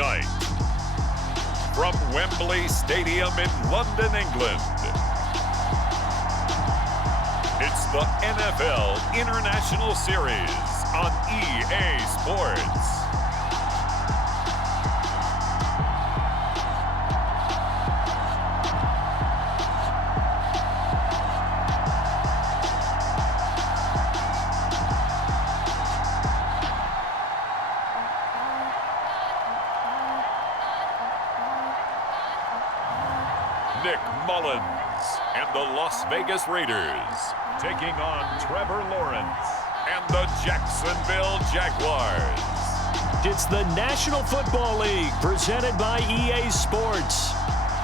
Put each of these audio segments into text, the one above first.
Tonight, from Wembley Stadium in London, England, it's the NFL International Series on EA Sports. And the Las Vegas Raiders taking on Trevor Lawrence and the Jacksonville Jaguars. It's the National Football League presented by EA Sports.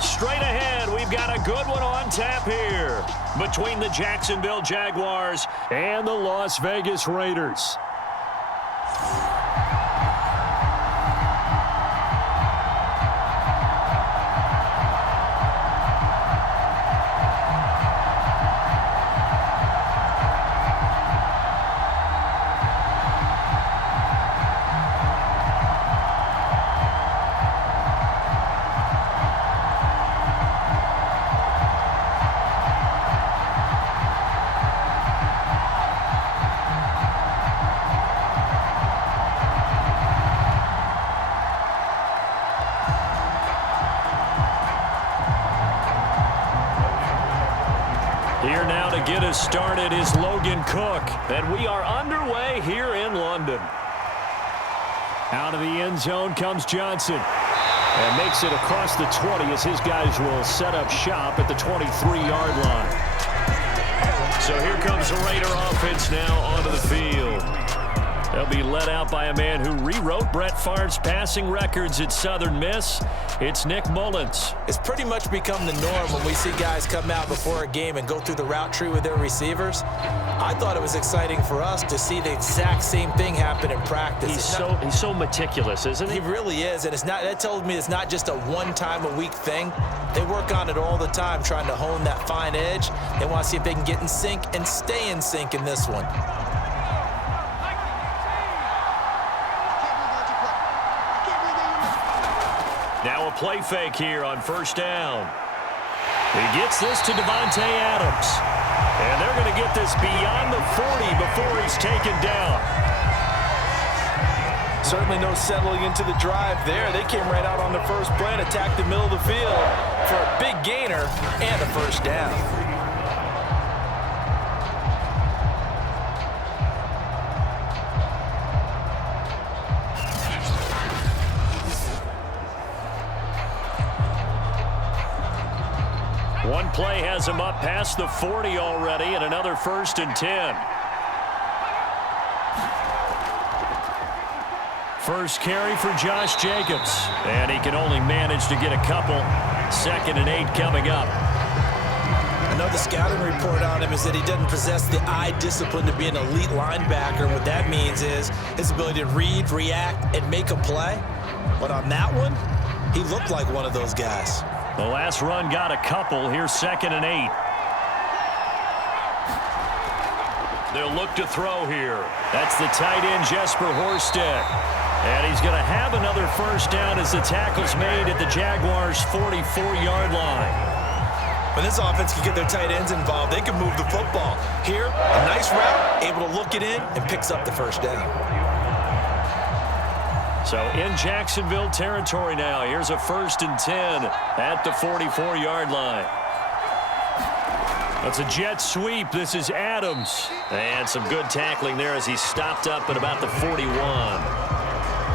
Straight ahead, we've got a good one on tap here between the Jacksonville Jaguars and the Las Vegas Raiders. Here now to get us started is Logan Cook, and we are underway here in London. Out of the end zone comes Johnson, and makes it across the 20 as his guys will set up shop at the 23-yard line. So here comes the Raider offense now onto the field. They'll be led out by a man who rewrote Brett Favre's passing records at Southern Miss. It's Nick Mullins. It's pretty much become the norm when we see guys come out before a game and go through the route tree with their receivers. I thought it was exciting for us to see the exact same thing happen in practice. He's so meticulous, isn't he? He really is, and that tells me it's not just a one-time-a-week thing. They work on it all the time, trying to hone that fine edge. They want to see if they can get in sync and stay in sync in this one. Now a play fake here on first down. He gets this to Davante Adams. And they're going to get this beyond the 40 before he's taken down. Certainly no settling into the drive there. They came right out on the first play and attacked the middle of the field for a big gainer and a first down. One play has him up past the 40 already, and another 1st and 10. First carry for Josh Jacobs, and he can only manage to get a couple. 2nd and 8 coming up. Another scouting report on him is that he doesn't possess the eye discipline to be an elite linebacker. What that means is his ability to read, react, and make a play. But on that one, he looked like one of those guys. The last run got a couple. Here's 2nd and 8. They'll look to throw here. That's the tight end, Jesper Horsted. And he's going to have another first down as the tackle's made at the Jaguars' 44-yard line. When this offense can get their tight ends involved, they can move the football. Here, a nice route, able to look it in, and picks up the first down. So in Jacksonville territory now. Here's a 1st and 10 at the 44-yard line. That's a jet sweep. This is Adams. And some good tackling there as he stopped up at about the 41.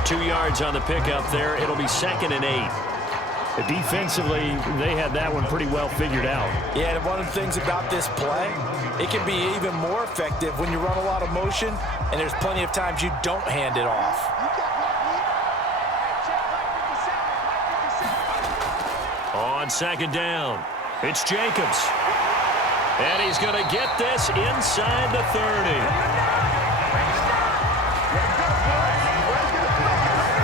2 yards on the pickup there. It'll be 2nd and 8. Defensively, they had that one pretty well figured out. Yeah, and one of the things about this play, it can be even more effective when you run a lot of motion, and there's plenty of times you don't hand it off. On 2nd down, it's Jacobs. And he's going to get this inside the 30.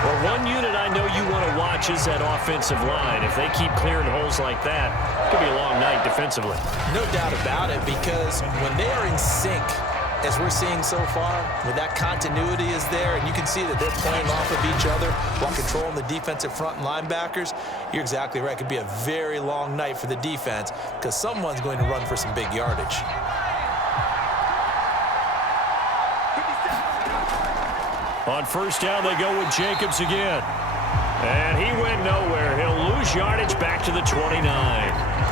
Well, one unit I know you want to watch is that offensive line. If they keep clearing holes like that, it could be a long night defensively. No doubt about it, because when they are in sync, as we're seeing so far, when that continuity is there and you can see that they're playing off of each other while controlling the defensive front and linebackers, you're exactly right. It could be a very long night for the defense because someone's going to run for some big yardage. On first down, they go with Jacobs again. And he went nowhere. He'll lose yardage back to the 29.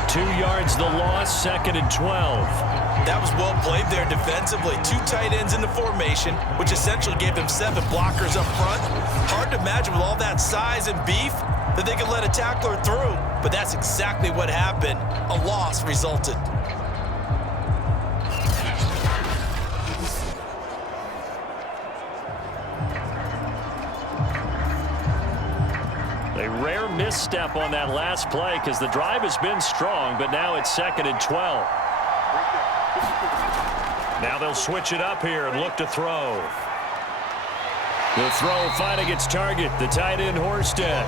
2 yards the loss, 2nd and 12. That was well played there defensively. 2 tight ends in the formation, which essentially gave them 7 blockers up front. Hard to imagine with all that size and beef that they could let a tackler through. But that's exactly what happened. A loss resulted. A rare misstep on that last play because the drive has been strong, but now it's 2nd and 12. Now they'll switch it up here and look to throw. The throw finding its target, the tight end Horsted.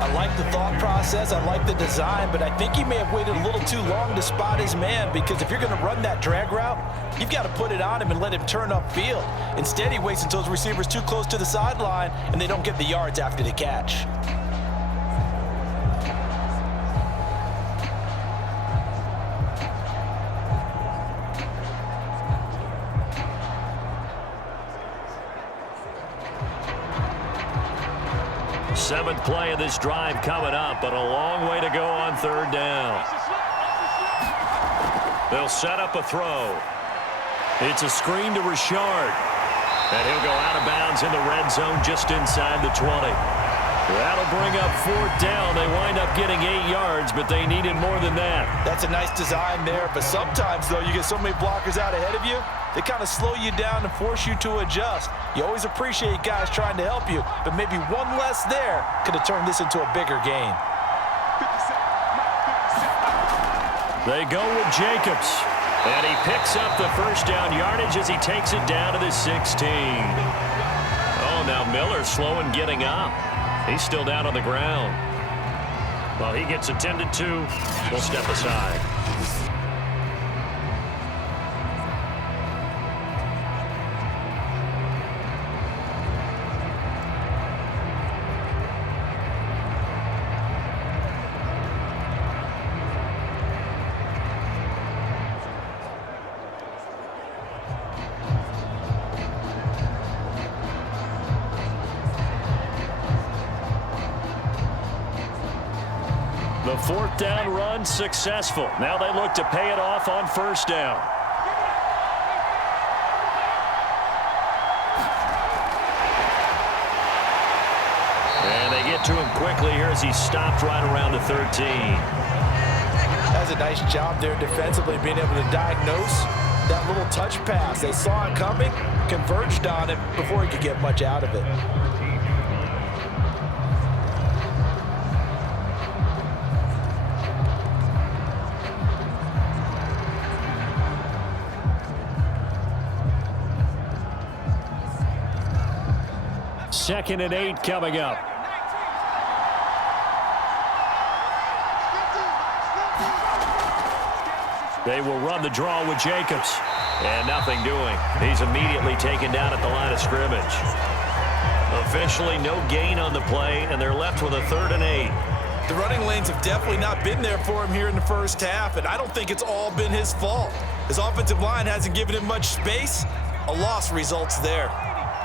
I like the thought process. I like the design, but I think he may have waited a little too long to spot his man because if you're going to run that drag route, you've got to put it on him and let him turn upfield. Instead, he waits until his receiver's too close to the sideline and they don't get the yards after the catch. Seventh play of this drive coming up, but a long way to go on 3rd down. They'll set up a throw. It's a screen to Richard. And he'll go out of bounds in the red zone just inside the 20. That'll bring up 4th down. They wind up getting 8 yards, but they needed more than that. That's a nice design there, but sometimes, though, you get so many blockers out ahead of you, they kind of slow you down and force you to adjust. You always appreciate guys trying to help you, but maybe one less there could have turned this into a bigger game. They go with Jacobs, and he picks up the first down yardage as he takes it down to the 16. Oh, now Miller's slow in getting up. He's still down on the ground. Well, he gets attended to. We'll step aside. The 4th down run successful. Now they look to pay it off on 1st down. And they get to him quickly here as he stopped right around the 13. That's a nice job there defensively, being able to diagnose that little touch pass. They saw it coming, converged on it before he could get much out of it. Second and 8 coming up. They will run the draw with Jacobs. And nothing doing. He's immediately taken down at the line of scrimmage. Officially no gain on the play, and they're left with a 3rd and 8. The running lanes have definitely not been there for him here in the first half, and I don't think it's all been his fault. His offensive line hasn't given him much space. A loss results there.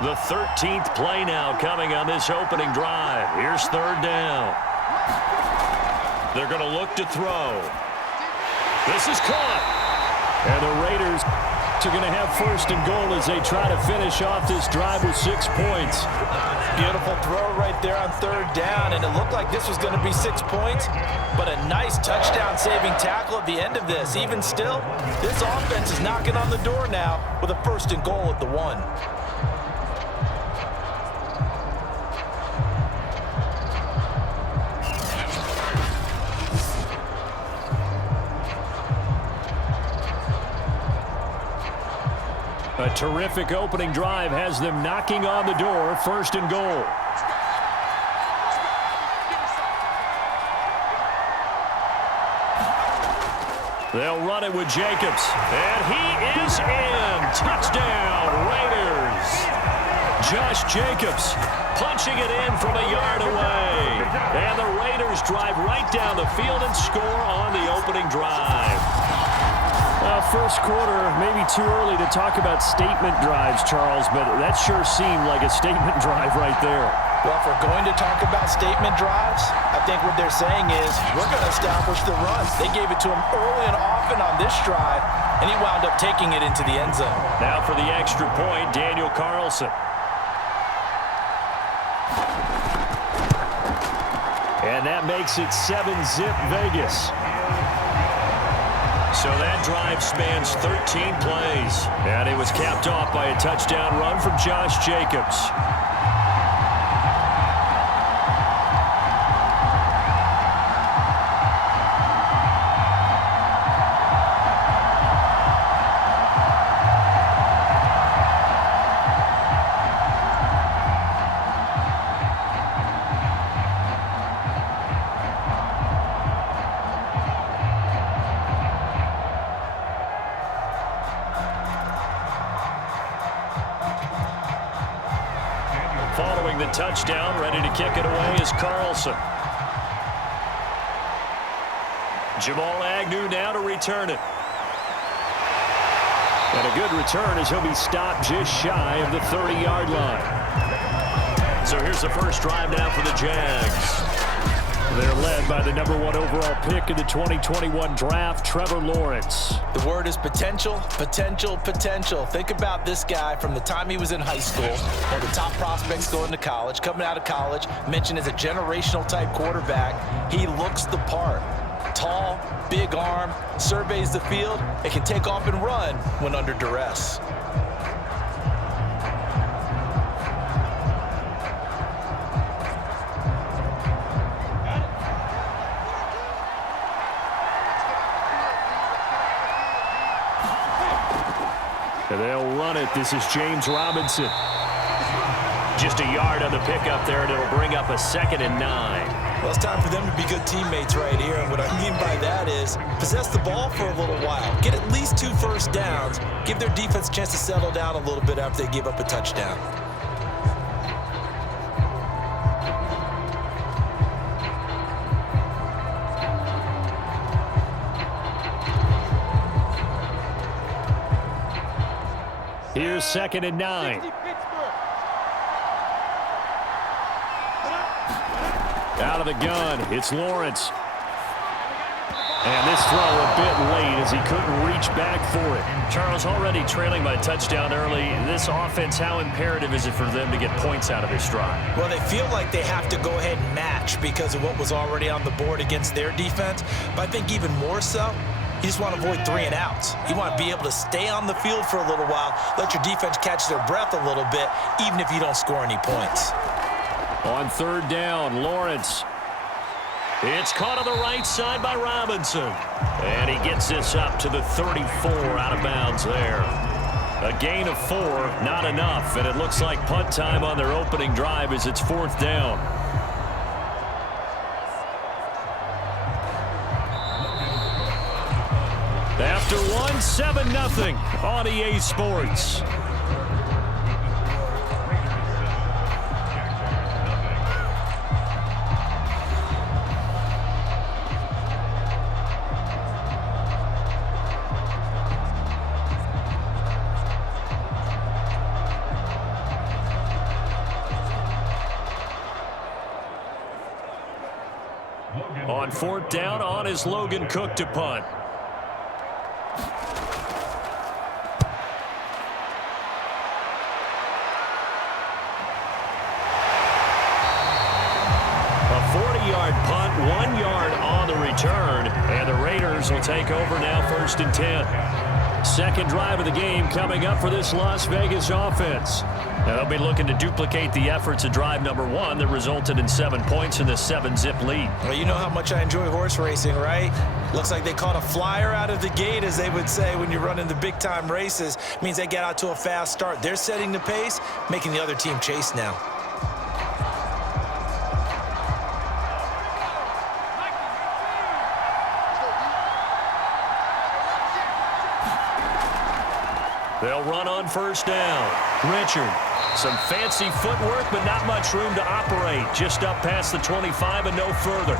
The 13th play now coming on this opening drive. Here's 3rd down. They're going to look to throw. This is caught. And the Raiders are going to have 1st and goal as they try to finish off this drive with 6 points. Beautiful throw right there on 3rd down, and it looked like this was going to be 6 points, but a nice touchdown-saving tackle at the end of this. Even still, this offense is knocking on the door now with a 1st and goal at the 1. A terrific opening drive has them knocking on the door, 1st and goal. They'll run on it with Jacobs. And he is in. Touchdown, Raiders. Josh Jacobs punching it in from a yard away. And the Raiders drive right down the field and score on the opening drive. First quarter, maybe too early to talk about statement drives, Charles, but that sure seemed like a statement drive right there. Well, if we're going to talk about statement drives, I think what they're saying is we're going to establish the run. They gave it to him early and often on this drive, and he wound up taking it into the end zone. Now for the extra point, Daniel Carlson. And that makes it 7-zip Vegas. So that drive spans 13 plays. And it was capped off by a touchdown run from Josh Jacobs. Following the touchdown, ready to kick it away is Carlson. Jamal Agnew now to return it. And a good return as he'll be stopped just shy of the 30-yard line. So here's the first drive now for the Jags. They're led by the #1 overall pick in the 2021 draft, Trevor Lawrence. The word is potential, potential, potential. Think about this guy from the time he was in high school, one of the top prospects going to college, coming out of college, mentioned as a generational type quarterback. He looks the part. Tall, big arm, surveys the field, and can take off and run when under duress. And they'll run it. This is James Robinson. Just a yard on the pickup there, and it'll bring up a 2nd and 9. Well, it's time for them to be good teammates right here. And what I mean by that is possess the ball for a little while. Get at least 2 first downs. Give their defense a chance to settle down a little bit after they give up a touchdown. Here's 2nd and 9. Out of the gun, it's Lawrence. And this throw a bit late as he couldn't reach back for it. Charles, already trailing by a touchdown early. This offense, how imperative is it for them to get points out of this drive? Well, they feel like they have to go ahead and match because of what was already on the board against their defense. But I think even more so, you just want to avoid 3 and outs. You want to be able to stay on the field for a little while, let your defense catch their breath a little bit, even if you don't score any points. On 3rd down, Lawrence. It's caught on the right side by Robinson. And he gets this up to the 34 out of bounds there. A gain of 4, not enough. And it looks like punt time on their opening drive as it's 4th down. After 1, 7-0 on EA Sports. On 4th down, on is Logan Cook to punt. A 40-yard punt, 1 yard on the return, and the Raiders will take over now 1st and 10. Second drive of the game coming up for this Las Vegas offense. Now they'll be looking to duplicate the efforts of drive #1 that resulted in 7 points in the 7-zip lead. Well, you know how much I enjoy horse racing, right? Looks like they caught a flyer out of the gate, as they would say when you're running the big-time races. It means they get out to a fast start. They're setting the pace, making the other team chase now. They'll run on first down. Richard. Some fancy footwork, but not much room to operate. Just up past the 25 and no further.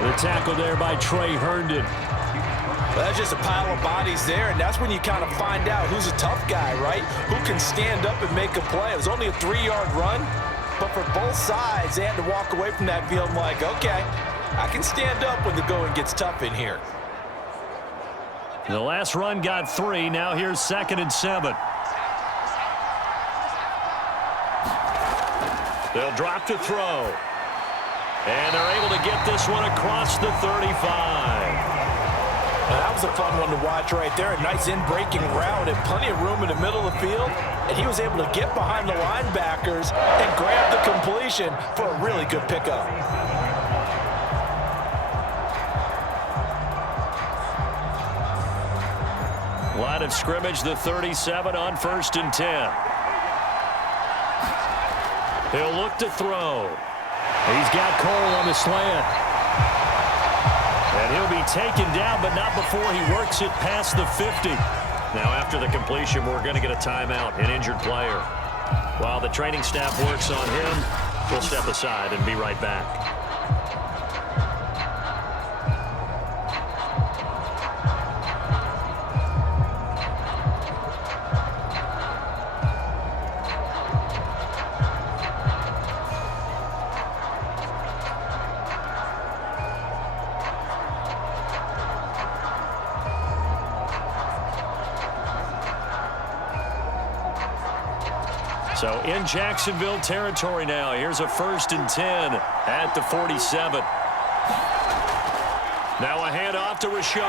The tackle there by Trey Herndon. Well, that's just a pile of bodies there, and that's when you kind of find out who's a tough guy, right? Who can stand up and make a play. It was only a 3-yard run, but for both sides, they had to walk away from that feeling like, okay, I can stand up when the going gets tough in here. The last run got 3. Now here's 2nd and 7. They'll drop to throw. And they're able to get this one across the 35. Now, that was a fun one to watch right there. A nice in-breaking route and plenty of room in the middle of the field. And he was able to get behind the linebackers and grab the completion for a really good pickup. Line of scrimmage, the 37 on 1st and 10. He'll look to throw. He's got Cole on the slant. And he'll be taken down, but not before he works it past the 50. Now, after the completion, we're going to get a timeout, an injured player. While the training staff works on him, we'll step aside and be right back. So in Jacksonville territory now. Here's a 1st and 10 at the 47. Now a handoff to Richard.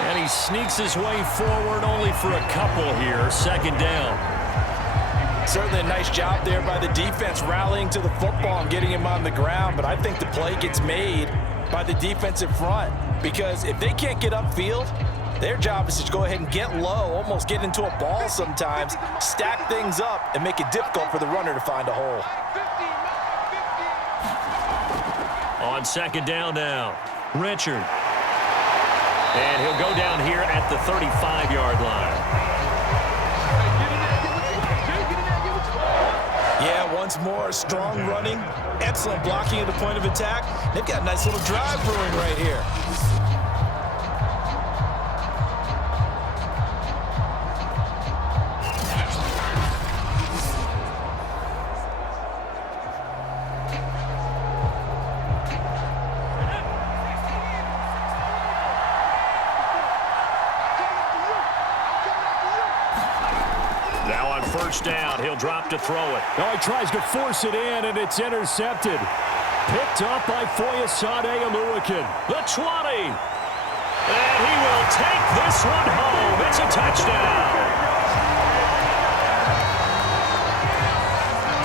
And he sneaks his way forward only for a couple here. 2nd down. Certainly a nice job there by the defense rallying to the football and getting him on the ground. But I think the play gets made by the defensive front. Because if they can't get upfield, their job is to go ahead and get low, almost get into a ball sometimes, stack things up, and make it difficult for the runner to find a hole. On 2nd down now, Richard. And he'll go down here at the 35-yard line. Yeah, once more, strong running, excellent blocking at the point of attack. They've got a nice little drive brewing right here. Down. He'll drop to throw it. Oh, he tries to force it in, and it's intercepted. Picked up by Foyesade Aluakin. The 20. And he will take this one home. It's a touchdown.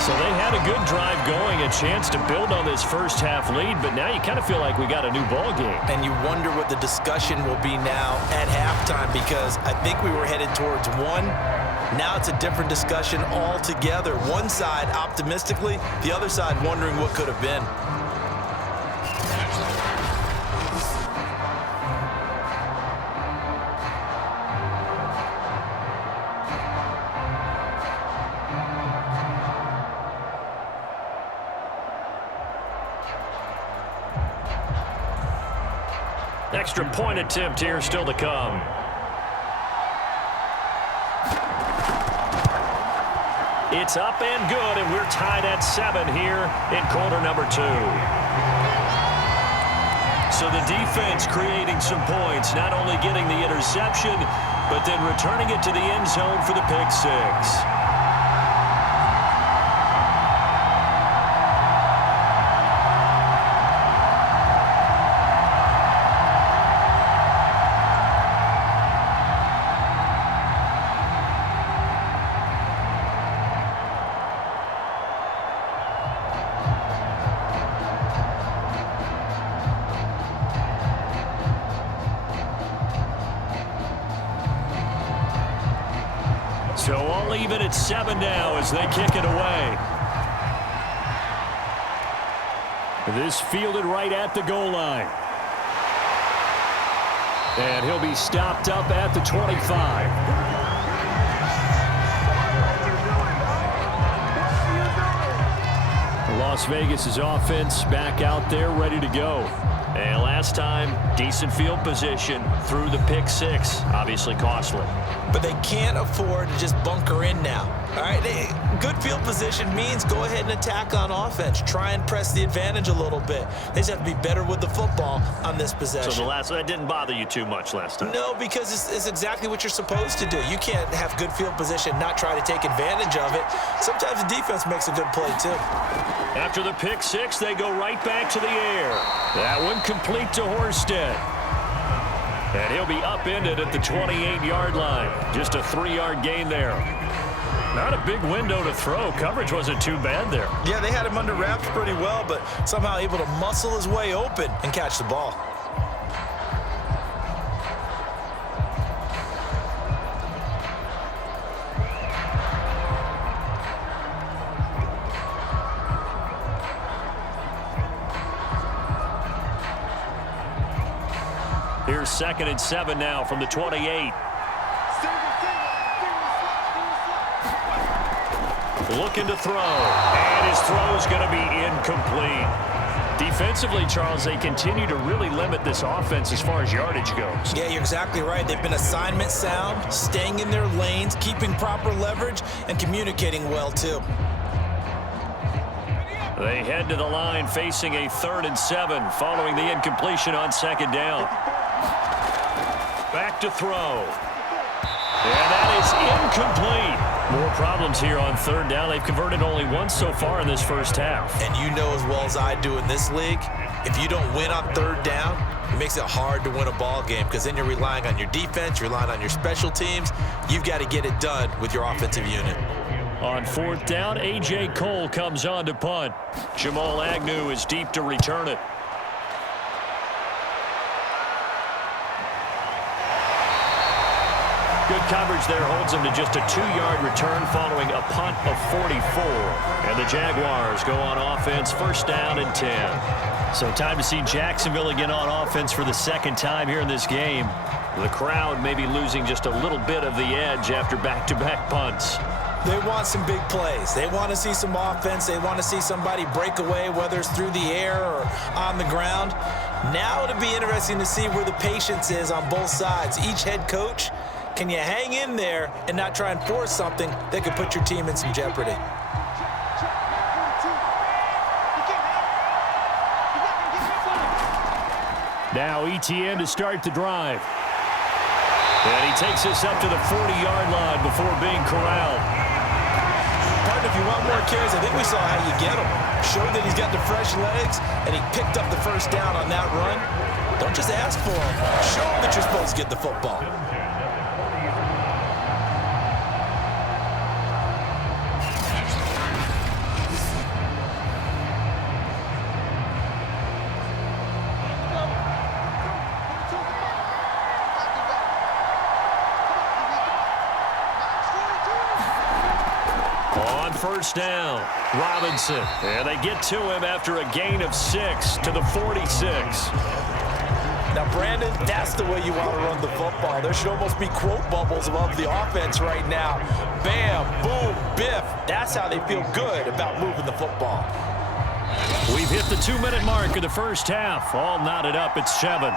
So they had a good drive going, a chance to build on this first half lead, but now you kind of feel like we got a new ball game. And you wonder what the discussion will be now at halftime, because I think we were headed towards one. Now it's a different discussion altogether. One side optimistically, the other side wondering what could have been. Extra point attempt here still to come. It's up and good, and we're tied at 7 here in quarter number 2. So the defense creating some points, not only getting the interception, but then returning it to the end zone for the pick 6. So all even at 7 now as they kick it away. This fielded right at the goal line. And he'll be stopped up at the 25. Las Vegas' offense back out there ready to go. And last time, decent field position through the pick six. Obviously costly. But they can't afford to just bunker in now. All right, good field position means go ahead and attack on offense. Try and press the advantage a little bit. They just have to be better with the football on this possession. So that didn't bother you too much last time? No, because it's exactly what you're supposed to do. You can't have good field position, not try to take advantage of it. Sometimes the defense makes a good play, too. After the pick six, they go right back to the air. That one complete to Horsted. And he'll be upended at the 28-yard line. Just a 3-yard gain there. Not a big window to throw. Coverage wasn't too bad there. Yeah, they had him under wraps pretty well, but somehow able to muscle his way open and catch the ball. Here's 2nd and 7 now from the 28. Looking to throw, and his throw is going to be incomplete. Defensively, Charles, they continue to really limit this offense as far as yardage goes. Yeah, you're exactly right. They've been assignment sound, staying in their lanes, keeping proper leverage, and communicating well, too. They head to the line facing a 3rd and 7 following the incompletion on 2nd down. Back to throw. And that is incomplete. More problems here on 3rd down. They've converted only once so far in this first half. And you know as well as I do in this league, if you don't win on 3rd down, it makes it hard to win a ball game because then you're relying on your defense, you're relying on your special teams. You've got to get it done with your offensive unit. On 4th down, A.J. Cole comes on to punt. Jamal Agnew is deep to return it. Good coverage there holds him to just a 2-yard return following a punt of 44. And the Jaguars go on offense, 1st down and 10. So time to see Jacksonville again on offense for the 2nd time here in this game. The crowd may be losing just a little bit of the edge after back-to-back punts. They want some big plays. They want to see some offense. They want to see somebody break away, whether it's through the air or on the ground. Now it'll be interesting to see where the patience is on both sides. Each head coach, can you hang in there and not try and force something that could put your team in some jeopardy? Now ETN to start the drive. And he takes us up to the 40-yard line before being corralled. Partner, if you want more carries, I think we saw how you get him. Showed that he's got the fresh legs, and he picked up the 1st down on that run. Don't just ask for him. Show him that you're supposed to get the football. On 1st down, Robinson. And they get to him after a gain of 6 to the 46. Now, Brandon, that's the way you want to run the football. There should almost be quote bubbles above the offense right now. Bam, boom, biff. That's how they feel good about moving the football. We've hit the 2-minute mark of the first half. All knotted up at 7.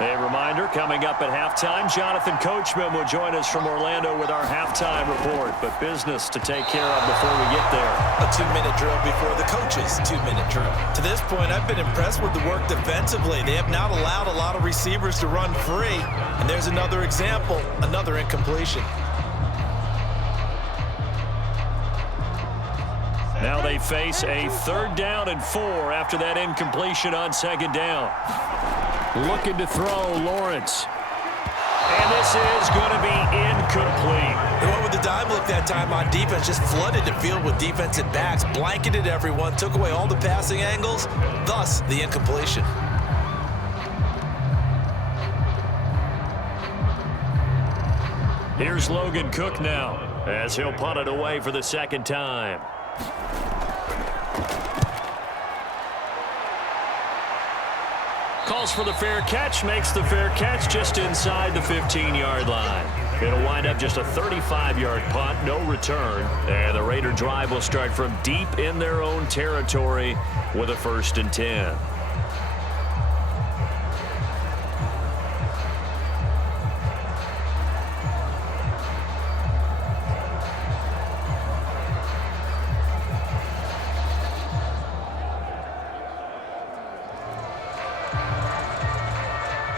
A reminder, coming up at halftime, Jonathan Coachman will join us from Orlando with our halftime report. But business to take care of before we get there. A 2-minute drill before the coach's 2-minute drill. To this point, I've been impressed with the work defensively. They have not allowed a lot of receivers to run free. And there's another example, another incompletion. Now they face a 3rd down and 4 after that incompletion on 2nd down. Looking to throw, Lawrence. And this is going to be incomplete. They went with the dime look that time on defense, just flooded the field with defensive backs, blanketed everyone, took away all the passing angles, thus the incompletion. Here's Logan Cook now as he'll punt it away for the 2nd time. Calls for the fair catch, makes the fair catch just inside the 15-yard line. It'll wind up just a 35-yard punt, no return. And the Raider drive will start from deep in their own territory with a 1st and 10.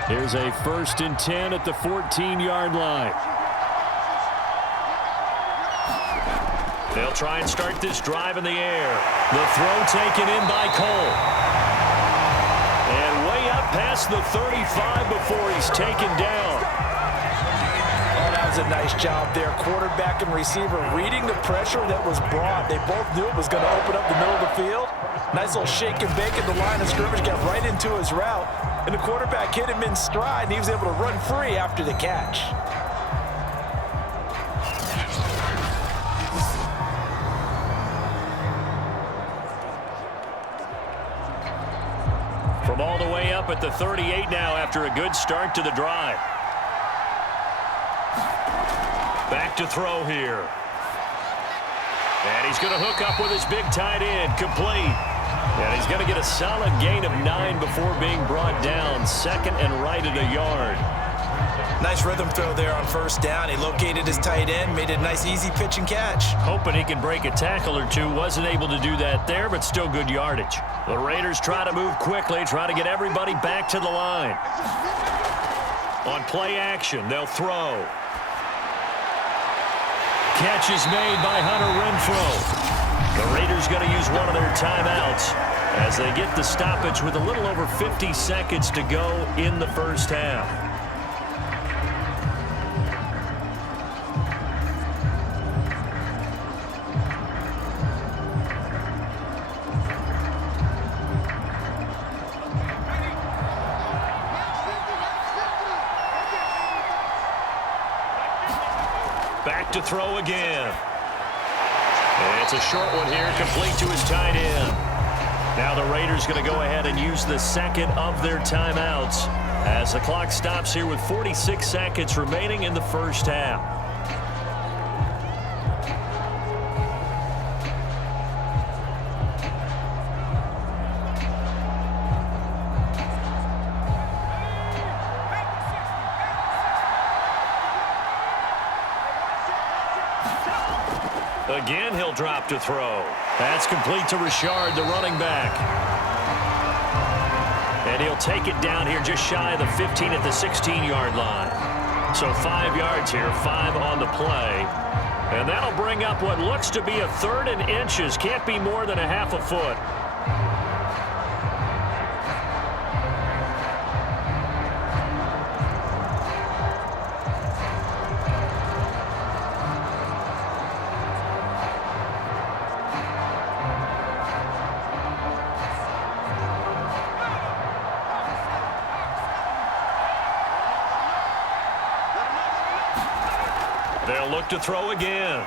Here's a 1st and 10 at the 14-yard line. They'll try and start this drive in the air. The throw taken in by Cole. And way up past the 35 before he's taken down. Oh, that was a nice job there. Quarterback and receiver reading the pressure that was brought. They both knew it was going to open up the middle of the field. Nice little shake and bake at the line of scrimmage, got right into his route. And the quarterback hit him in stride, and he was able to run free after the catch. From all the way up at the 38 now after a good start to the drive. Back to throw here. And he's going to hook up with his big tight end, complete. And he's going to get a solid gain of 9 before being brought down. 2nd and right at a yard. Nice rhythm throw there on 1st down. He located his tight end, made it a nice easy pitch and catch. Hoping he can break a tackle or two. Wasn't able to do that there, but still good yardage. The Raiders try to move quickly, try to get everybody back to the line. On play action, they'll throw. Catch is made by Hunter Renfrow. The Raiders going to use one of their timeouts as they get the stoppage with a little over 50 seconds to go in the 1st half. Back to throw again. And it's a short one here, complete to his tight end. Now the Raiders going to go ahead and use the 2nd of their timeouts as the clock stops here with 46 seconds remaining in the 1st half. Again, he'll drop to throw. That's complete to Richard, the running back. And he'll take it down here just shy of the 15 at the 16-yard line. So 5 yards here, 5 on the play. And that'll bring up what looks to be a 3rd and inches. Can't be more than a half a foot. They'll look to throw again.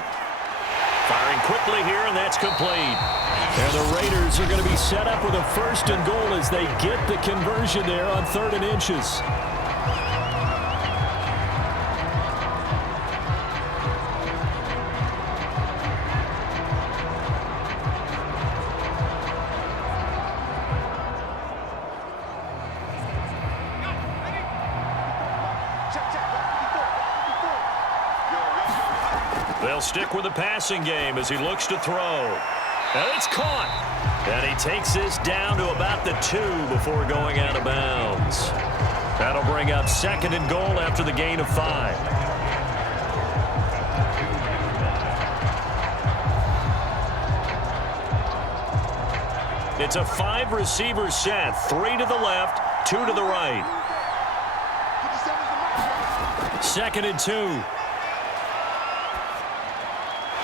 Firing quickly here, and that's complete. And the Raiders are going to be set up with a 1st and goal as they get the conversion there on 3rd and inches. They'll stick with the passing game as he looks to throw. And it's caught. And he takes this down to about the 2 before going out of bounds. That'll bring up 2nd and goal after the gain of 5. It's a 5-receiver set. 3 to the left, 2 to the right. 2nd and 2.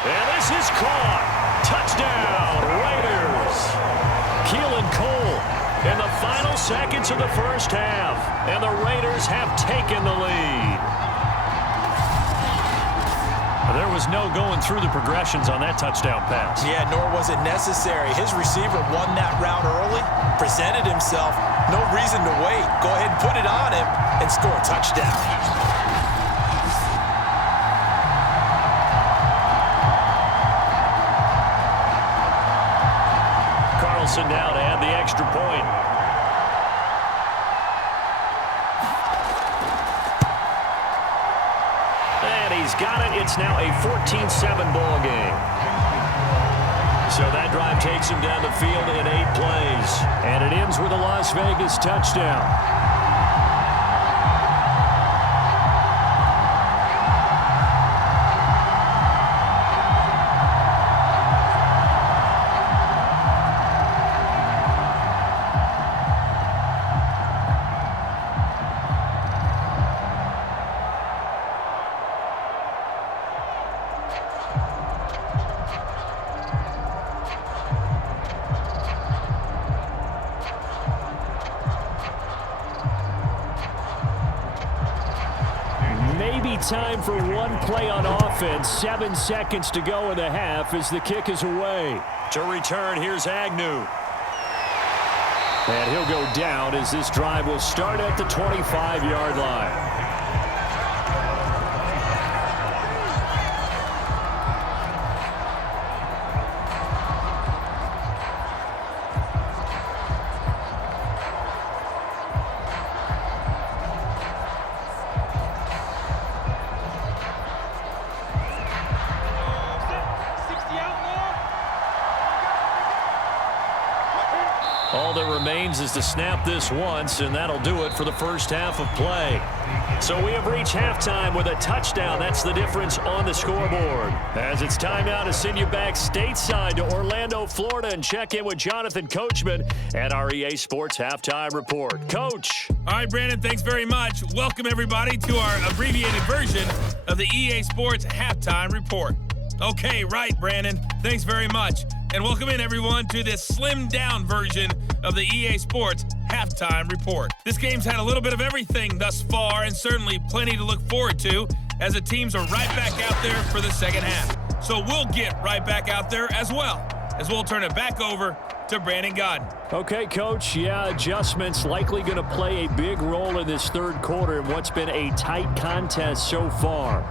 And this is caught. Touchdown, Raiders. Keelan Cole in the final seconds of the 1st half. And the Raiders have taken the lead. There was no going through the progressions on that touchdown pass. Yeah, nor was it necessary. His receiver won that route early, presented himself, no reason to wait. Go ahead and put it on him and score a touchdown. Now to add the extra point. And he's got it. It's now a 14-7 ball game. So that drive takes him down the field in 8 plays. And it ends with a Las Vegas touchdown. Time for one play on offense. 7 seconds to go in the half as the kick is away. To return, here's Agnew. And he'll go down as this drive will start at the 25-yard line. All that remains is to snap this once, and that'll do it for the first half of play. So we have reached halftime with a touchdown. That's the difference on the scoreboard. As it's time now to send you back stateside to Orlando, Florida, and check in with Jonathan Coachman at our EA Sports Halftime Report. Coach. All right, Brandon, thanks very much. Welcome, everybody, to our abbreviated version of the EA Sports Halftime Report. Okay, right, Brandon. Thanks very much. And welcome in, everyone, to this slimmed-down version of the EA Sports Halftime Report. This game's had a little bit of everything thus far, and certainly plenty to look forward to, as the teams are right back out there for the second half. So we'll get right back out there as well, as we'll turn it back over to Brandon Godden. Okay, Coach. Yeah, adjustments likely going to play a big role in this third quarter in what's been a tight contest so far.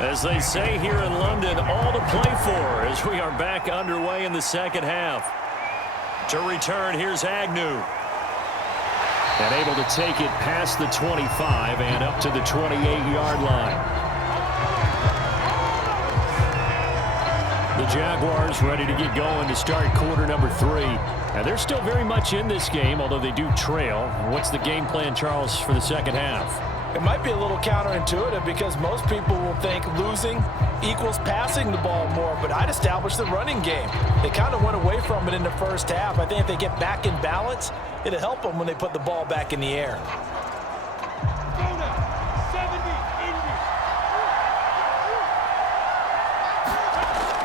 As they say here in London, all to play for as we are back underway in the second half. To return, here's Agnew. And able to take it past the 25 and up to the 28-yard line. The Jaguars ready to get going to start quarter number 3. And they're still very much in this game, although they do trail. What's the game plan, Charles, for the second half? It might be a little counterintuitive because most people will think losing equals passing the ball more, but I'd establish the running game. They kind of went away from it in the first half. I think if they get back in balance, it'll help them when they put the ball back in the air.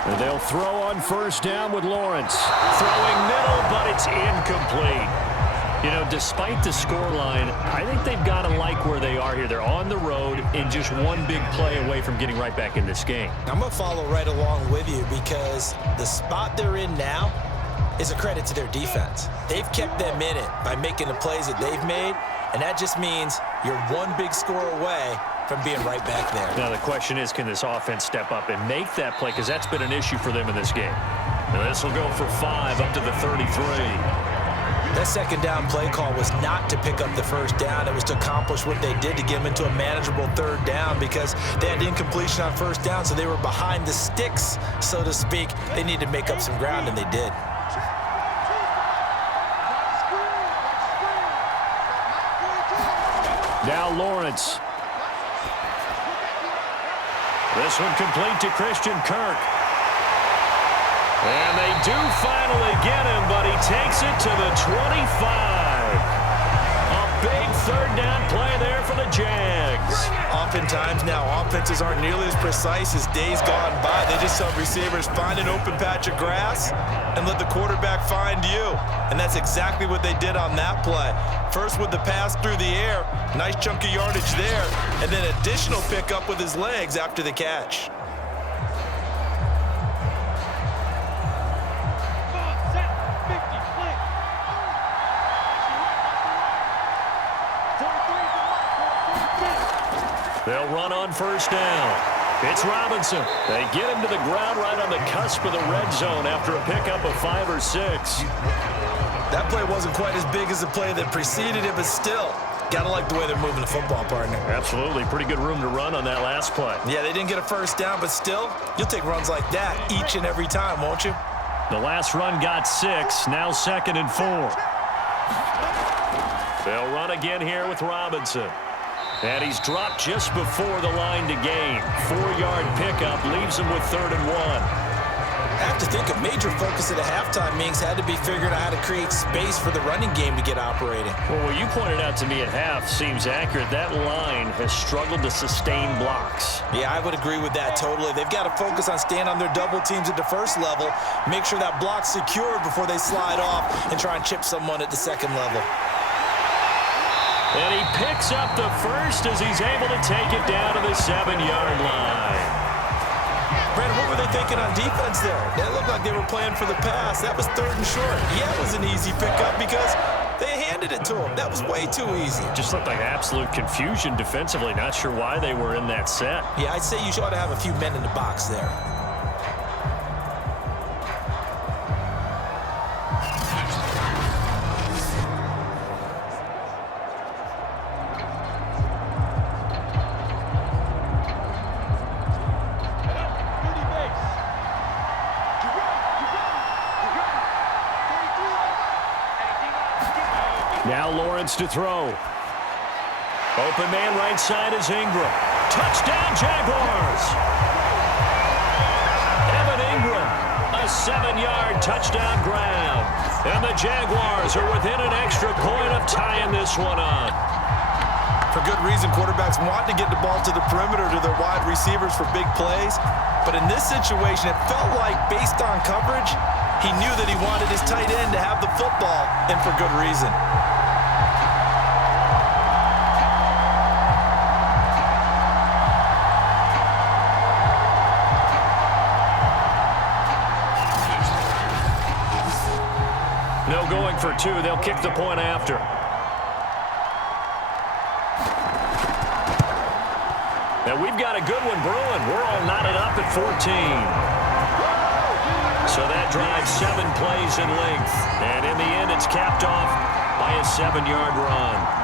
And they'll throw on first down with Lawrence. Throwing middle, but it's incomplete. You know, despite the scoreline, I think they've got to like where they are here. They're on the road and just one big play away from getting right back in this game. I'm going to follow right along with you because the spot they're in now is a credit to their defense. They've kept them in it by making the plays that they've made, and that just means you're one big score away from being right back there. Now, the question is, can this offense step up and make that play? Because that's been an issue for them in this game. Now, this will go for 5 up to the 33. That second down play call was not to pick up the first down. It was to accomplish what they did to get them into a manageable third down because they had incompletion on first down, so they were behind the sticks, so to speak. They needed to make up some ground, and they did. Now Lawrence. This one complete to Christian Kirk. And they do finally get him, but he takes it to the 25. A big third down play there for the Jags. Oftentimes now, offenses aren't nearly as precise as days gone by. They just tell receivers, find an open patch of grass and let the quarterback find you. And that's exactly what they did on that play. First with the pass through the air, nice chunk of yardage there, and then additional pickup with his legs after the catch. They'll run on first down. It's Robinson. They get him to the ground right on the cusp of the red zone after a pickup of 5 or 6. That play wasn't quite as big as the play that preceded it, but still, gotta like the way they're moving the football, partner. Absolutely. Pretty good room to run on that last play. Yeah, they didn't get a first down, but still, you'll take runs like that each and every time, won't you? The last run got 6, now 2nd and 4. They'll run again here with Robinson. And he's dropped just before the line to gain. 4-yard pickup leaves him with 3rd and 1. I have to think a major focus at a halftime meetings had to be figuring out how to create space for the running game to get operating. Well, what you pointed out to me at half seems accurate. That line has struggled to sustain blocks. Yeah, I would agree with that totally. They've got to focus on staying on their double teams at the first level, make sure that block's secured before they slide off and try and chip someone at the second level. And he picks up the first as he's able to take it down to the 7-yard line. Brandon, what were they thinking on defense there? They looked like they were playing for the pass. That was 3rd and short. Yeah, it was an easy pickup because they handed it to him. That was way too easy. Just looked like absolute confusion defensively. Not sure why they were in that set. Yeah, I'd say you ought to have a few men in the box there. Now Lawrence to throw. Open man right side is Ingram. Touchdown Jaguars! Evan Ingram, a 7-yard touchdown grab. And the Jaguars are within an extra point of tying this one up. For good reason, quarterbacks want to get the ball to the perimeter to their wide receivers for big plays. But in this situation, it felt like based on coverage, he knew that he wanted his tight end to have the football, and for good reason. No going for 2. They'll kick the point after. Now we've got a good one brewing. We're all knotted up at 14. So that drives 7 plays in length. And in the end, it's capped off by a 7-yard run.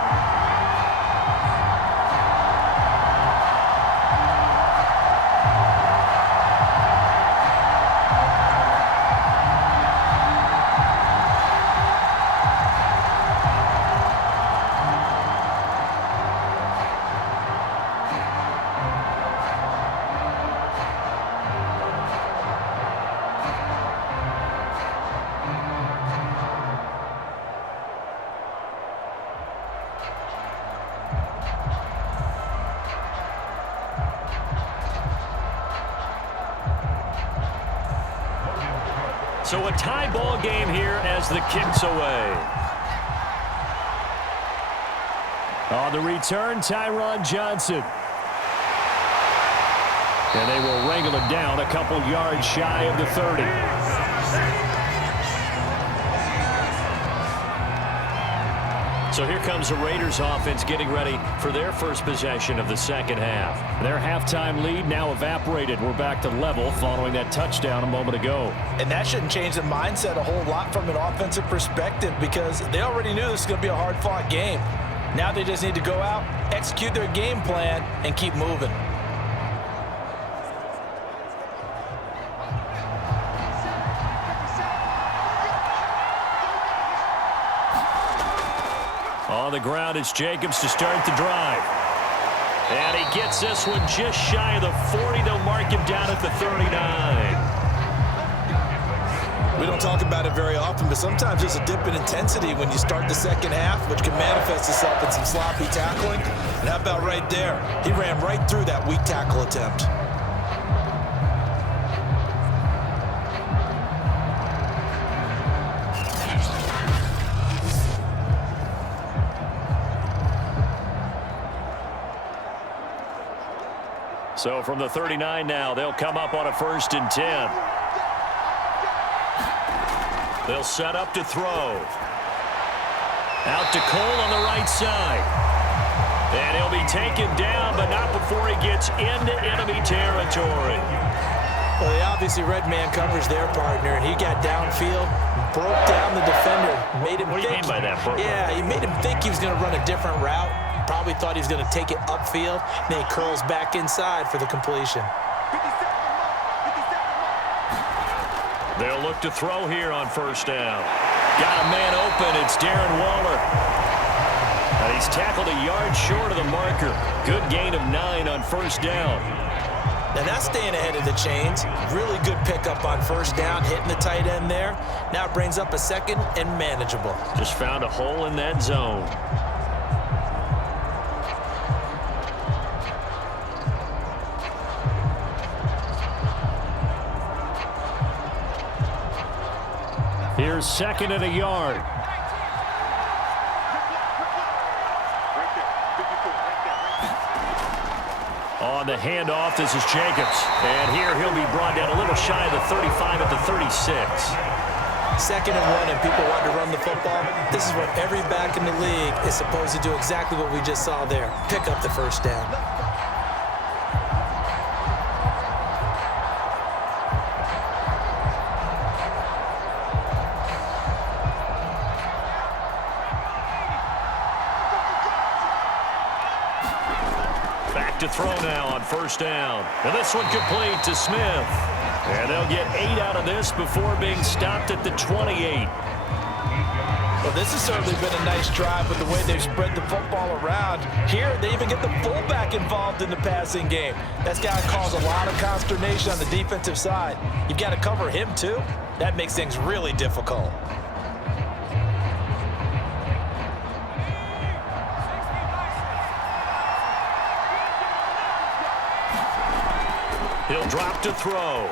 So a tie ball game here as the kick's away. On the return, Tyron Johnson. And they will wrangle it down a couple yards shy of the 30. So here comes the Raiders offense getting ready for their first possession of the second half. Their halftime lead now evaporated. We're back to level following that touchdown a moment ago. And that shouldn't change the mindset a whole lot from an offensive perspective because they already knew this was going to be a hard-fought game. Now they just need to go out, execute their game plan, and keep moving. On the ground, it's Jacobs to start the drive. And he gets this one just shy of the 40. They'll mark him down at the 39. We don't talk about it very often, but sometimes there's a dip in intensity when you start the second half, which can manifest itself in some sloppy tackling. And how about right there? He ran right through that weak tackle attempt. So from the 39 now, they'll come up on a 1st and 10. They'll set up to throw. Out to Cole on the right side. And he'll be taken down, but not before he gets into enemy territory. Well, they obviously read man coverage their partner, and he got downfield, broke down the defender, made him What do you mean by that, Bert? Yeah, he made him think he was going to run a different route. Probably thought he was going to take it upfield. Then he curls back inside for the completion. They'll look to throw here on 1st down. Got a man open. It's Darren Waller. And he's tackled a yard short of the marker. Good gain of 9 on 1st down. Now that's staying ahead of the chains. Really good pickup on 1st down, hitting the tight end there. Now it brings up a 2nd and manageable. Just found a hole in that zone. Here's 2nd and a yard. On the handoff, this is Jacobs. And here he'll be brought down a little shy of the 35 at the 36. 2nd and 1 and people want to run the football. This is what every back in the league is supposed to do, exactly what we just saw there. Pick up the 1st down. To throw now on 1st down. And this one complete to Smith. And they'll get 8 out of this before being stopped at the 28. Well, this has certainly been a nice drive with the way they've spread the football around. Here, they even get the fullback involved in the passing game. That's got to cause a lot of consternation on the defensive side. You've got to cover him, too. That makes things really difficult. He'll drop to throw.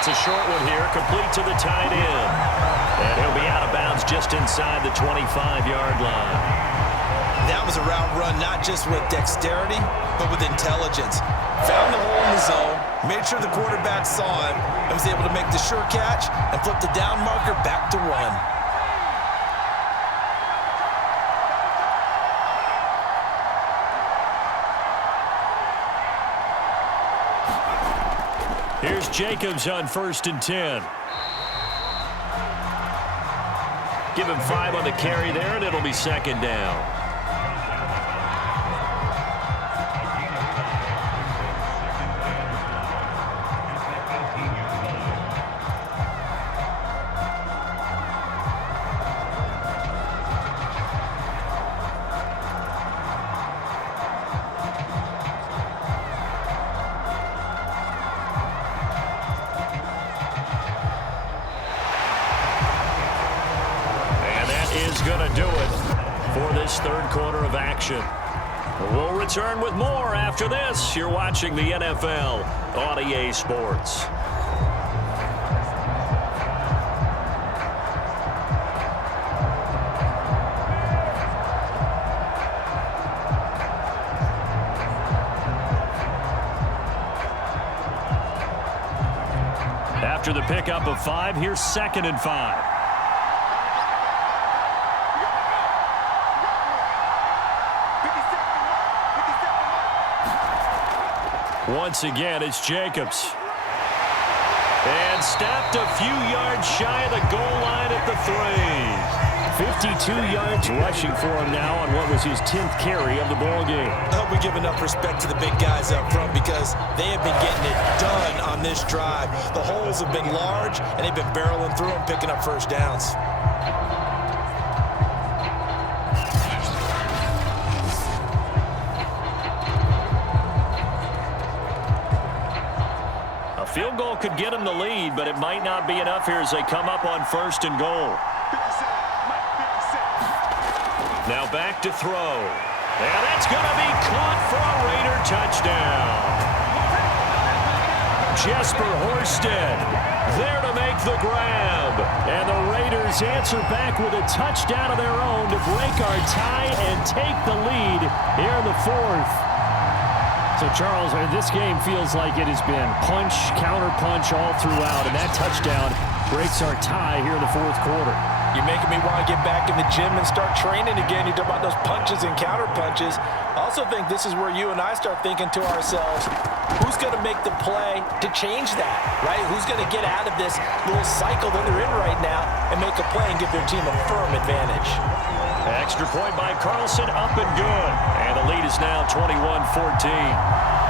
It's a short one here, complete to the tight end. And he'll be out of bounds just inside the 25-yard line. That was a route run not just with dexterity, but with intelligence. Found the hole in the zone, made sure the quarterback saw him, and was able to make the sure catch and flip the down marker back to 1. Here's Jacobs on 1st and 10. Give him 5 on the carry there, and it'll be 2nd down. Going to do it for this 3rd quarter of action. We'll return with more after this. You're watching the NFL on EA Sports. After the pickup of 5, here's 2nd and 5. Once again, it's Jacobs. And stopped a few yards shy of the goal line at the 3. 52 yards rushing for him now on what was his 10th carry of the ball game. I hope we give enough respect to the big guys up front because they have been getting it done on this drive. The holes have been large, and they've been barreling through them, picking up 1st downs. field goal could get them the lead, but it might not be enough here as they come up on 1st and goal. Now back to throw. And that's going to be caught for a Raider touchdown. Jesper Horsted there to make the grab. And the Raiders answer back with a touchdown of their own to break our tie and take the lead here in the 4th. So, Charles, this game feels like it has been punch, counter-punch all throughout, and that touchdown breaks our tie here in the 4th quarter. You're making me want to get back in the gym and start training again. You talk about those punches and counter punches. I also think this is where you and I start thinking to ourselves, who's going to make the play to change that, right? Who's going to get out of this little cycle that they're in right now and make a play and give their team a firm advantage? Extra point by Carlson, up and good. And the lead is now 21-14.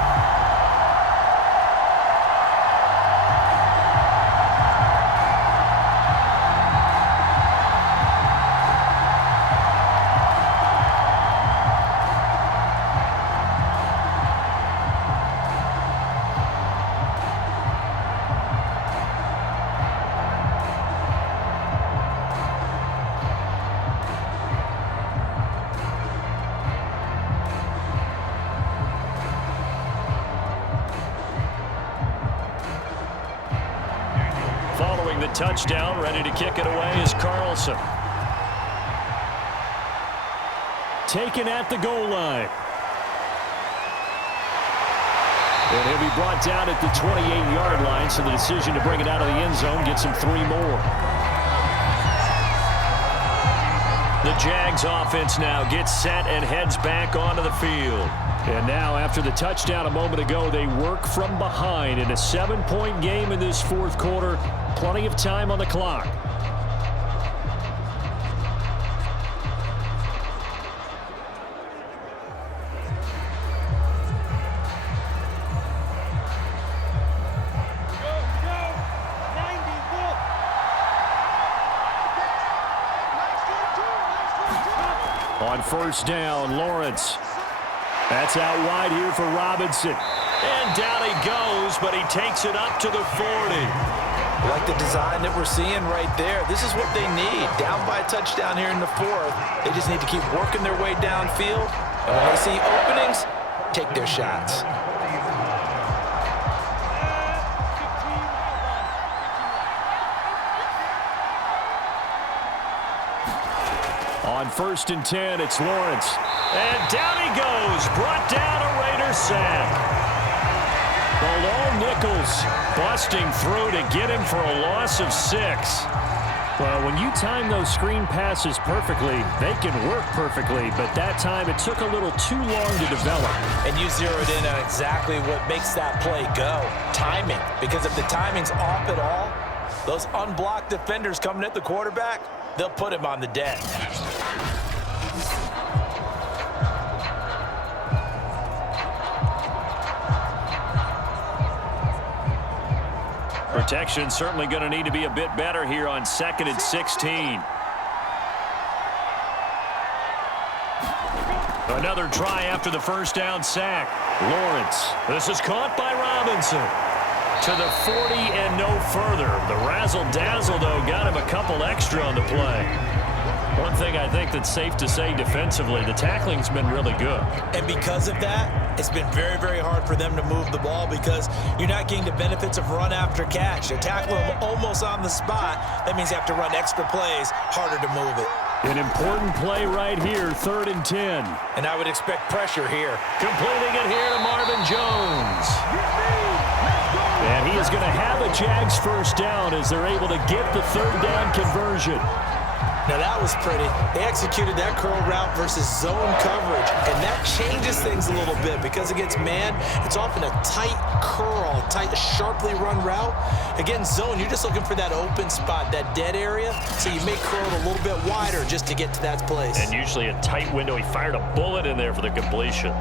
The touchdown, ready to kick it away is Carlson. Taken at the goal line. And he'll be brought down at the 28-yard line, so the decision to bring it out of the end zone gets him 3 more. The Jags offense now gets set and heads back onto the field. And now, after the touchdown a moment ago, they work from behind in a 7-point game in this 4th quarter. Plenty of time on the clock. On 1st down, Lawrence. That's out wide here for Robinson. And down he goes, but he takes it up to the 40. Like the design that we're seeing right there. This is what they need. Down by a touchdown here in the 4th. They just need to keep working their way downfield. And when they see openings, take their shots. On 1st and 10, it's Lawrence. And down he goes. Brought down a Raider sack. Below Nichols busting through to get him for a loss of 6. Well, when you time those screen passes perfectly, they can work perfectly, but that time it took a little too long to develop. And you zeroed in on exactly what makes that play go. Timing. Because if the timing's off at all, those unblocked defenders coming at the quarterback, they'll put him on the deck. Protection certainly going to need to be a bit better here on 2nd and 16. Another try after the 1st down sack. Lawrence. This is caught by Robinson. To the 40 and no further. The razzle-dazzle, though, got him a couple extra on the play. One thing I think that's safe to say defensively, the tackling's been really good. And because of that, it's been very, very hard for them to move the ball because you're not getting the benefits of run after catch. They're tackling them almost on the spot. That means you have to run extra plays, harder to move it. An important play right here, 3rd and 10. And I would expect pressure here. Completing it here to Marvin Jones. And he is going to have a Jags 1st down as they're able to get the 3rd down conversion. Now that was pretty. They executed that curl route versus zone coverage, and that changes things a little bit because against man, it's often a tight curl, tight, sharply run route. Against zone, you're just looking for that open spot, that dead area, so you make curl a little bit wider just to get to that place. And usually a tight window. He fired a bullet in there for the completion.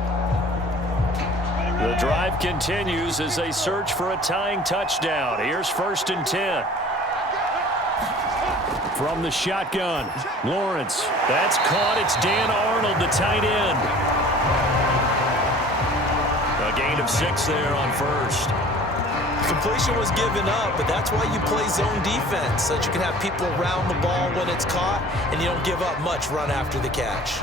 The drive continues as they search for a tying touchdown. Here's 1st and 10. From the shotgun, Lawrence. That's caught. It's Dan Arnold, the tight end. A gain of 6 there on 1st. completion was given up, but that's why you play zone defense, so that you can have people around the ball when it's caught, and you don't give up much run after the catch.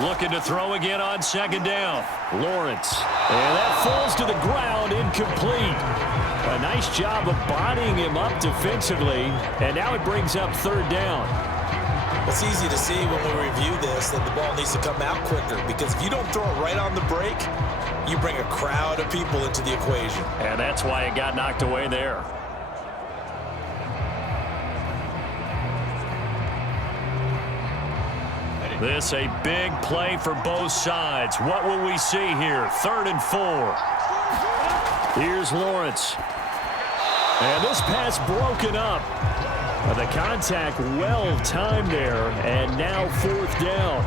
Looking to throw again on second down. Lawrence. And that falls to the ground, incomplete. A nice job of bodying him up defensively. And now it brings up third down. It's easy to see when we review this that the ball needs to come out quicker, because if you don't throw it right on the break, you bring a crowd of people into the equation. And that's why it got knocked away there. This a big play for both sides. What will we see here? 3rd and 4. Here's Lawrence. And this pass broken up. The contact well timed there, and now 4th down.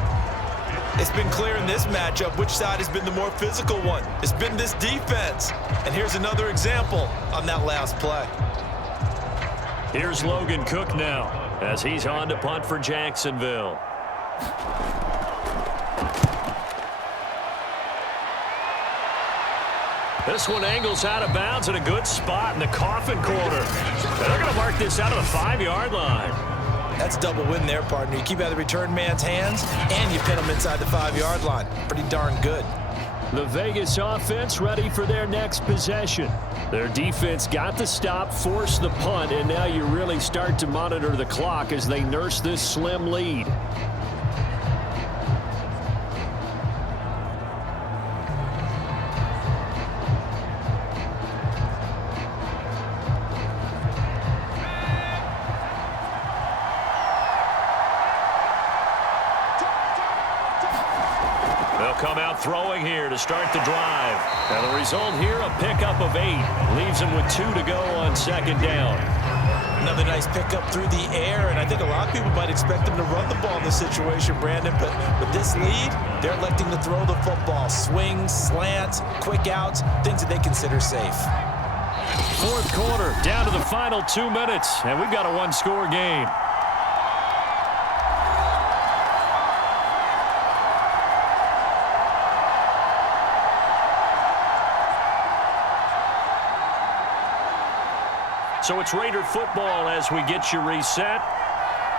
It's been clear in this matchup which side has been the more physical one. It's been this defense. And here's another example on that last play. Here's Logan Cook now as he's on to punt for Jacksonville. This one angles out of bounds at a good spot in the coffin corner. They're going to mark this out of the 5-yard line. That's double win there, partner. You keep out of the return man's hands, and you pin him inside the 5-yard line. Pretty darn good. The Vegas offense ready for their next possession. Their defense got the stop, forced the punt, and now you really start to monitor the clock as they nurse this slim lead. Come out throwing here to start the drive. And the result here, a pickup of 8. Leaves him with 2 to go on second down. Another nice pickup through the air, and I think a lot of people might expect them to run the ball in this situation, Brandon, but with this lead, they're electing to throw the football. Swings, slants, quick outs, things that they consider safe. 4th quarter, down to the final 2 minutes, and we've got a 1-score game. So it's Raider football as we get you reset.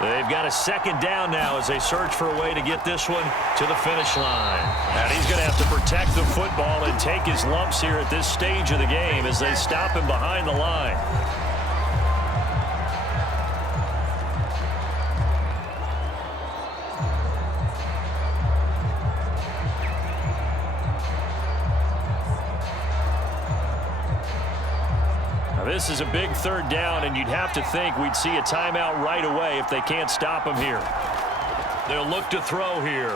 They've got a 2nd down now as they search for a way to get this one to the finish line. And he's going to have to protect the football and take his lumps here at this stage of the game as they stop him behind the line. This is a big 3rd down, and you'd have to think we'd see a timeout right away if they can't stop him here. They'll look to throw here.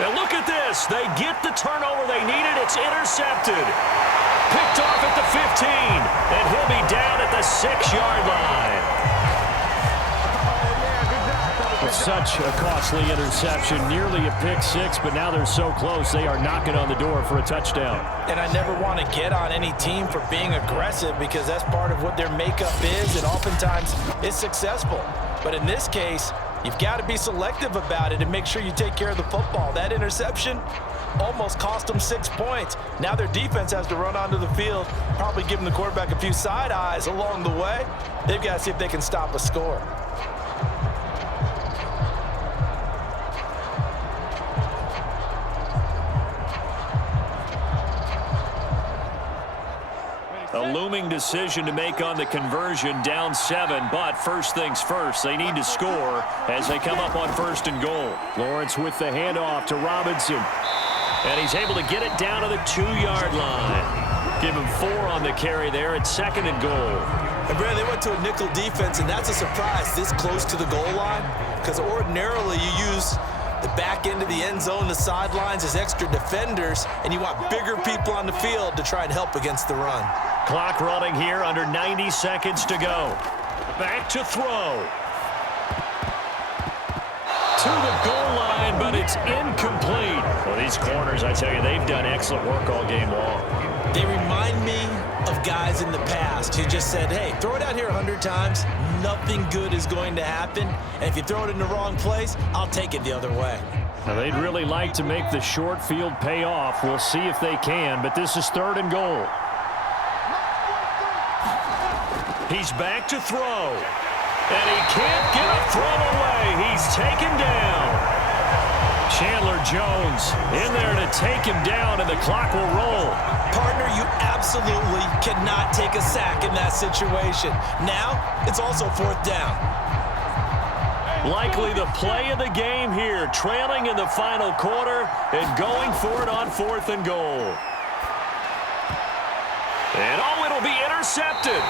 And look at this. They get the turnover they needed. It's intercepted. Picked off at the 15, and he'll be down at the 6-yard line. Such a costly interception, nearly a pick 6, but now they're so close they are knocking on the door for a touchdown. And I never want to get on any team for being aggressive, because that's part of what their makeup is, and oftentimes it's successful. But in this case, you've got to be selective about it and make sure you take care of the football. That interception almost cost them 6 points. Now their defense has to run onto the field, probably giving the quarterback a few side eyes along the way. They've got to see if they can stop a score. A looming decision to make on the conversion, down 7, but first things first, they need to score as they come up on 1st and goal. Lawrence with the handoff to Robinson, and he's able to get it down to the 2-yard line. Give him 4 on the carry there at 2nd and goal. And Brad, they went to a nickel defense, and that's a surprise this close to the goal line, because ordinarily you use the back end of the end zone, the sidelines as extra defenders, and you want bigger people on the field to try and help against the run. Clock running here, under 90 seconds to go. Back to throw. to the goal line, but it's incomplete. Well, these corners, I tell you, they've done excellent work all game long. They remind me of guys in the past who just said, hey, throw it out here 100 times, nothing good is going to happen. And if you throw it in the wrong place, I'll take it the other way. Now, they'd really like to make the short field pay off. We'll see if they can, but this is 3rd and goal. He's back to throw. And he can't get a throw away. He's taken down. Chandler Jones in there to take him down, and the clock will roll. Partner, you absolutely cannot take a sack in that situation. Now, it's also 4th down. Likely the play of the game here, trailing in the final quarter and going for it on 4th and goal. And it'll be intercepted.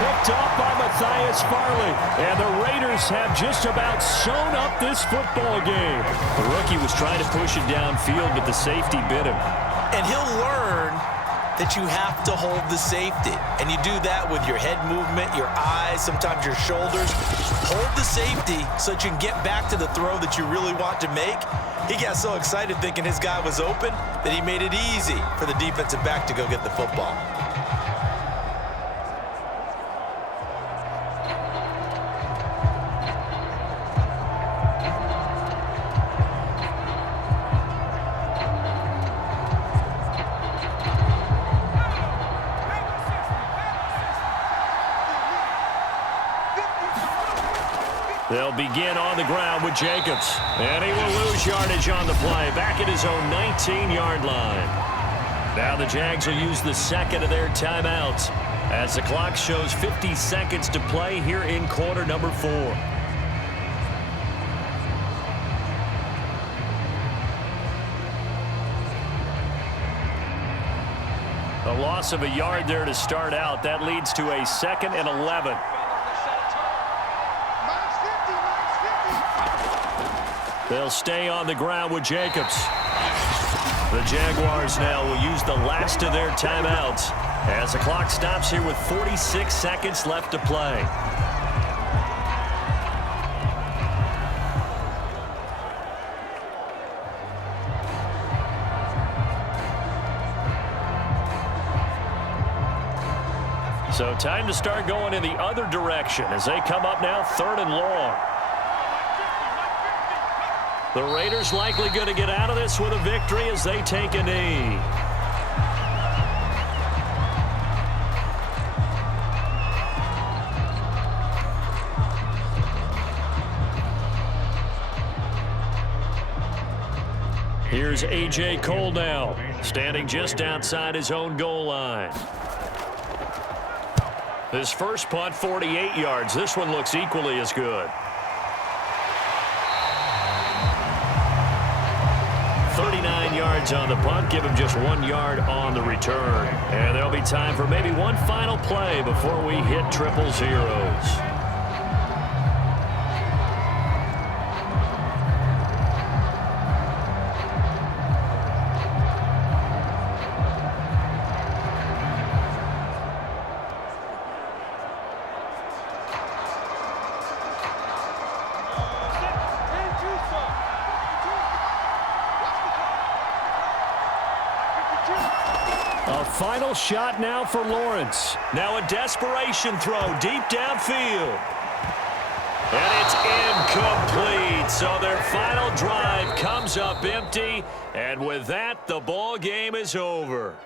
Picked up by Matthias Farley. And the Raiders have just about sewn up this football game. The rookie was trying to push it downfield, but the safety bit him. And he'll learn that you have to hold the safety. And you do that with your head movement, your eyes, sometimes your shoulders. Hold the safety so that you can get back to the throw that you really want to make. He got so excited thinking his guy was open that he made it easy for the defensive back to go get the football. They'll begin on the ground with Jacobs. And he will lose yardage on the play, back at his own 19-yard line. Now the Jags will use the second of their timeouts as the clock shows 50 seconds to play here in quarter number 4. A loss of a yard there to start out. That leads to a 2nd and 11. They'll stay on the ground with Jacobs. The Jaguars now will use the last of their timeouts as the clock stops here with 46 seconds left to play. So time to start going in the other direction as they come up now 3rd and long. The Raiders likely going to get out of this with a victory as they take a knee. Here's A.J. Cole now, standing just outside his own goal line. His first punt, 48 yards. This one looks equally as good. 39 yards on the punt, give him just 1 yard on the return. And there'll be time for maybe one final play before we hit 000. Final shot now for Lawrence. Now a desperation throw deep downfield. And it's incomplete. So their final drive comes up empty. And with that, the ball game is over.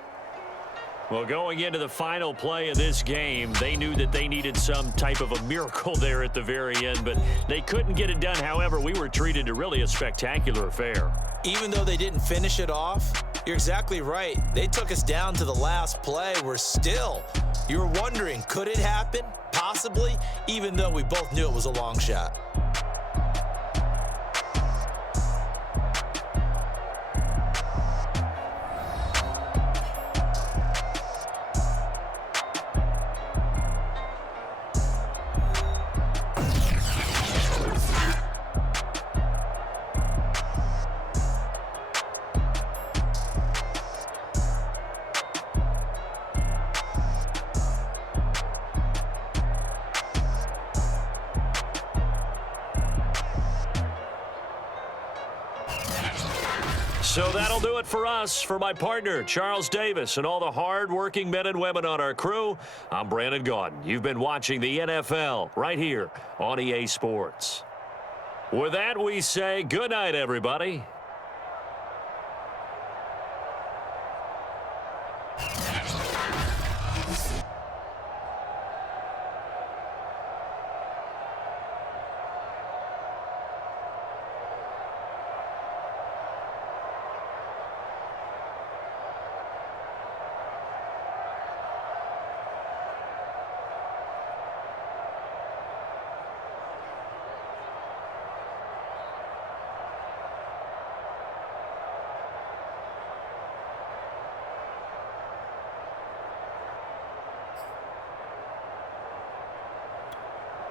Well, going into the final play of this game, they knew that they needed some type of a miracle there at the very end, but they couldn't get it done. However, we were treated to really a spectacular affair. Even though they didn't finish it off, you're exactly right. They took us down to the last play. We're still, you were wondering, could it happen? Possibly, even though we both knew it was a long shot. So that'll do it for us. For my partner, Charles Davis, and all the hard-working men and women on our crew, I'm Brandon Gaudin. You've been watching the NFL right here on EA Sports. With that, we say good night, everybody.